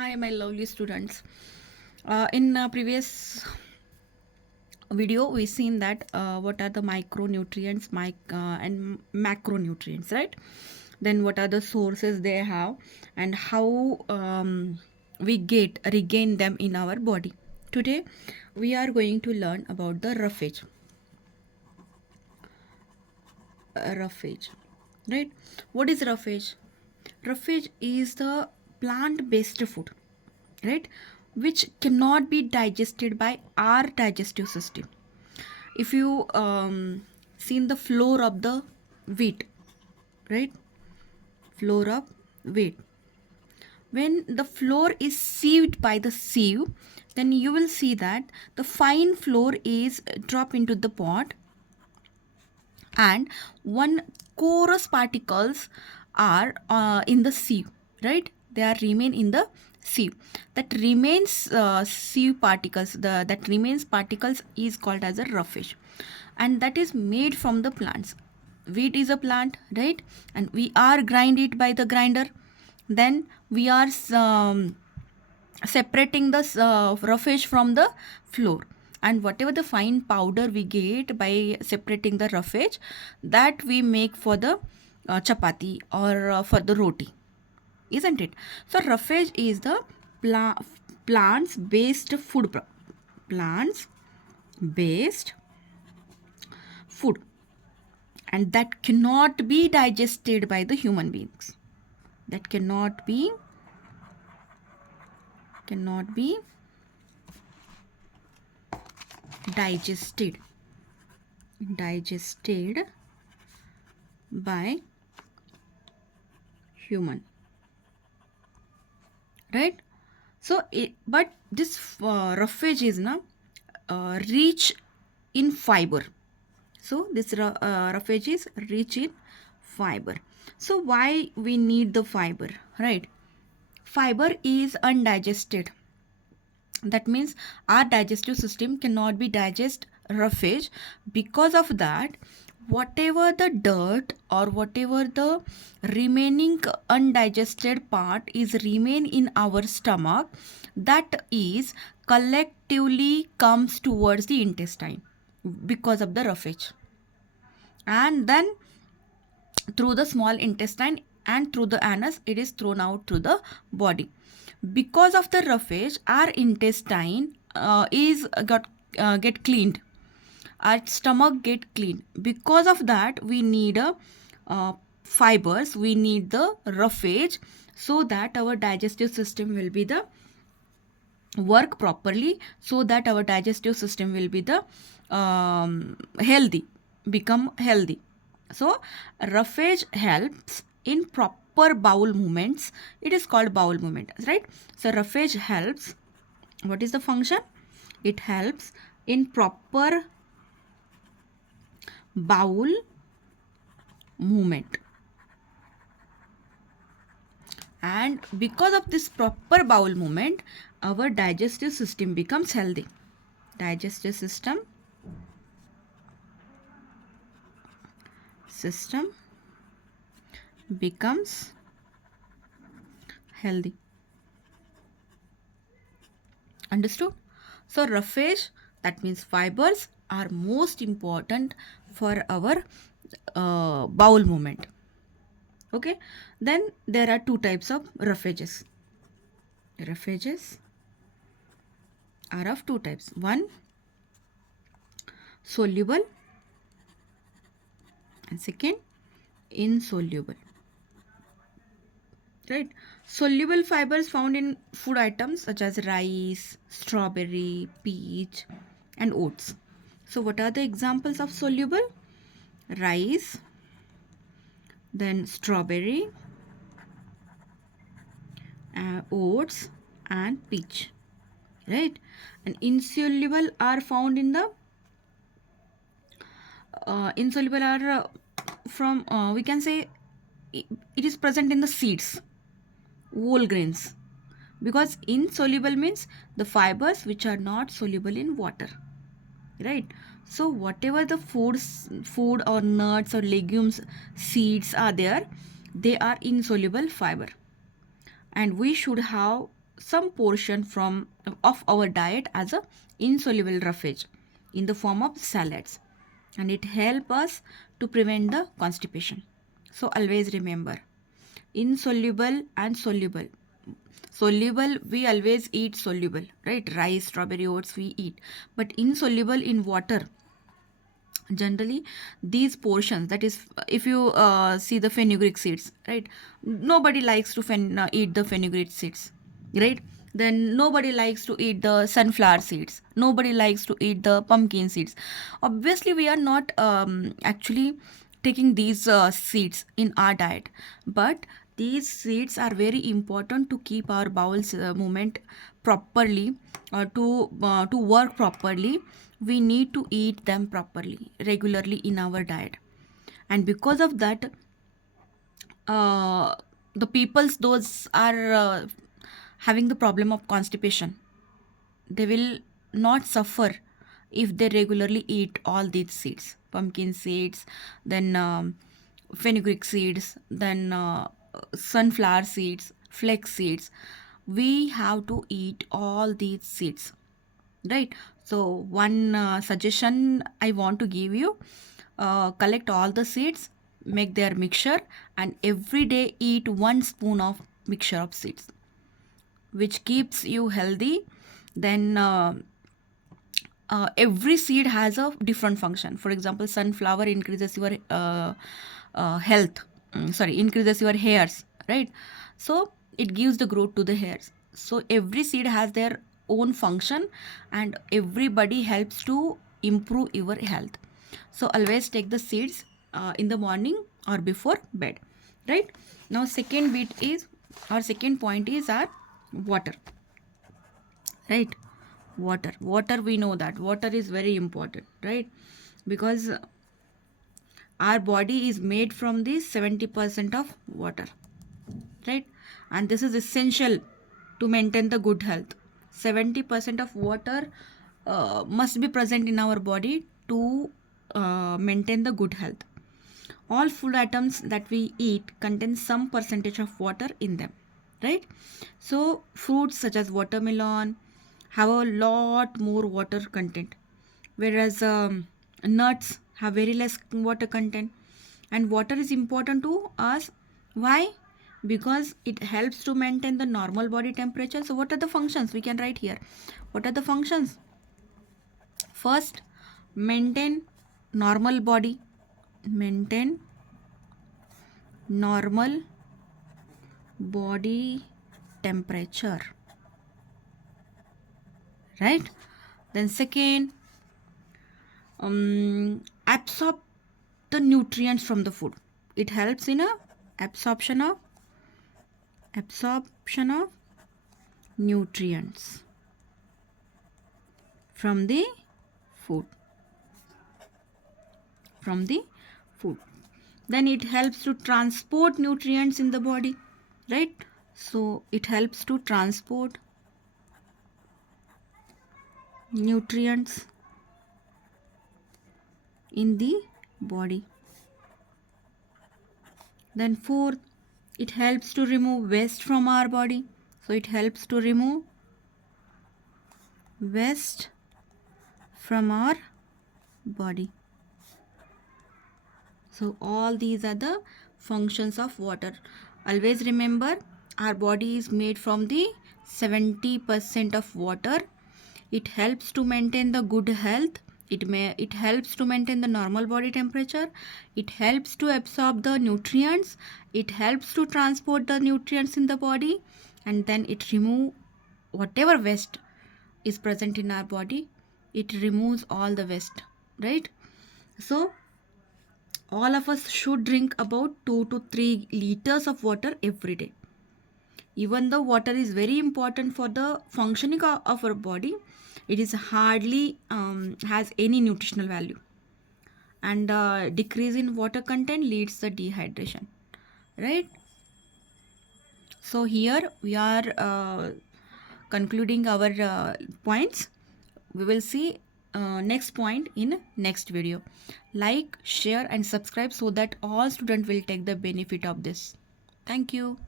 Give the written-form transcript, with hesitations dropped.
Hi, my lovely students. In previous video, we seen that what are the micronutrients, and macronutrients, right? Then what are the sources they have, and how we get regain them in our body. Today, we are going to learn about the roughage. Roughage, right? What is roughage? Roughage is the plant-based food, right, which cannot be digested by our digestive system. If you seen the floor of the wheat, right, floor of wheat, when the floor is sieved by the sieve, then you will see that the fine floor is drop into the pot, and one coarse particles are in the sieve, right, they are remain in the sieve. That remains sieve particles, that remains particles is called as a roughage, and that is made from the plants. Wheat is a plant, right, and we are grind it by the grinder. Then we are separating the roughage from the flour, and whatever the fine powder we get by separating the roughage, that we make for the chapati or for the roti, isn't it? So roughage is the plants based food plants based food, and that cannot be digested by the human beings. That cannot be digested by human, right? So but this roughage is now rich in fiber. So this roughage is rich in fiber. So why we need the fiber, right? Fiber is undigested. That means our digestive system cannot be digest roughage. Because of that, whatever the dirt or whatever the remaining undigested part is remain in our stomach, that is collectively comes towards the intestine because of the roughage, and then through the small intestine and through the anus it is thrown out to the body. Because of the roughage, our intestine is got get cleaned, our stomach get clean. Because of that, we need a fibers, we need the roughage, so that our digestive system will be the work properly, so that our digestive system will be the healthy, become healthy. So roughage helps in proper bowel movements. It is called bowel movement, right? So roughage helps, what is the function? It helps in proper bowel movement, and because of this proper bowel movement, our digestive system becomes healthy. Digestive system becomes healthy. Understood? So roughage, that means fibers, are most important for our bowel movement. Okay, then there are two types of roughages. Roughages are of two types. One, soluble, and second, insoluble. Right? Soluble fibers found in food items such as rice, strawberry, peach, and oats. So what are the examples of soluble? Rice, then strawberry, oats, and peach, right? And insoluble are found in the insoluble are from we can say it is present in the seeds, whole grains, because insoluble means the fibers which are not soluble in water, right? So whatever the food or nuts or legumes seeds are there, they are insoluble fiber, and we should have some portion from of our diet as a insoluble roughage in the form of salads, and it help us to prevent the constipation. So always remember, insoluble and soluble. Soluble, we always eat soluble, right? Rice, strawberry, oats we eat, but insoluble in water, generally these portions, that is, if you see the fenugreek seeds, right? Nobody likes to eat the fenugreek seeds, right? Then nobody likes to eat the sunflower seeds, nobody likes to eat the pumpkin seeds. Obviously we are not actually taking these seeds in our diet, but these seeds are very important to keep our bowels movement properly, to work properly. We need to eat them properly regularly in our diet, and because of that, uh, the peoples those are having the problem of constipation, they will not suffer if they regularly eat all these seeds, pumpkin seeds, then fenugreek seeds, then sunflower seeds, flax seeds. We have to eat all these seeds, right? So one suggestion I want to give you, collect all the seeds, make their mixture, and every day eat 1 spoon of mixture of seeds, which keeps you healthy. Then every seed has a different function. For example, sunflower increases your health, sorry, increases your hairs, right? So it gives the growth to the hairs. So every seed has their own function, and everybody helps to improve your health. So always take the seeds in the morning or before bed, right? Now second bit is, our second point is our water, right? Water, we know that water is very important, right? Because our body is made from the 70% of water, right? And this is essential to maintain the good health. 70% of water must be present in our body to maintain the good health. All food items that we eat contain some percentage of water in them, right? So fruits such as watermelon have a lot more water content, whereas nuts have very less water content. And water is important to us. Why? Because it helps to maintain the normal body temperature. So what are the functions? We can write here. What are the functions? First, maintain normal body, maintain normal body temperature, right? Then second, absorb the nutrients from the food. It helps in a absorption of absorption of nutrients from the food, from the food. Then it helps to transport nutrients in the body, right? So it helps to transport nutrients in the body. Then fourth, it helps to remove waste from our body. So it helps to remove waste from our body. So all these are the functions of water. Always remember, our body is made from the 70% of water. It helps to maintain the good health. It helps to maintain the normal body temperature. It helps to absorb the nutrients. It helps to transport the nutrients in the body, and then it remove whatever waste is present in our body. It removes all the waste, right? So all of us should drink about 2 to 3 liters of water every day. Even though water is very important for the functioning of our body, it is hardly has any nutritional value, and decrease in water content leads to dehydration, right? So here we are concluding our points. We will see next point in next video. Like, share and subscribe so that all students will take the benefit of this. Thank you.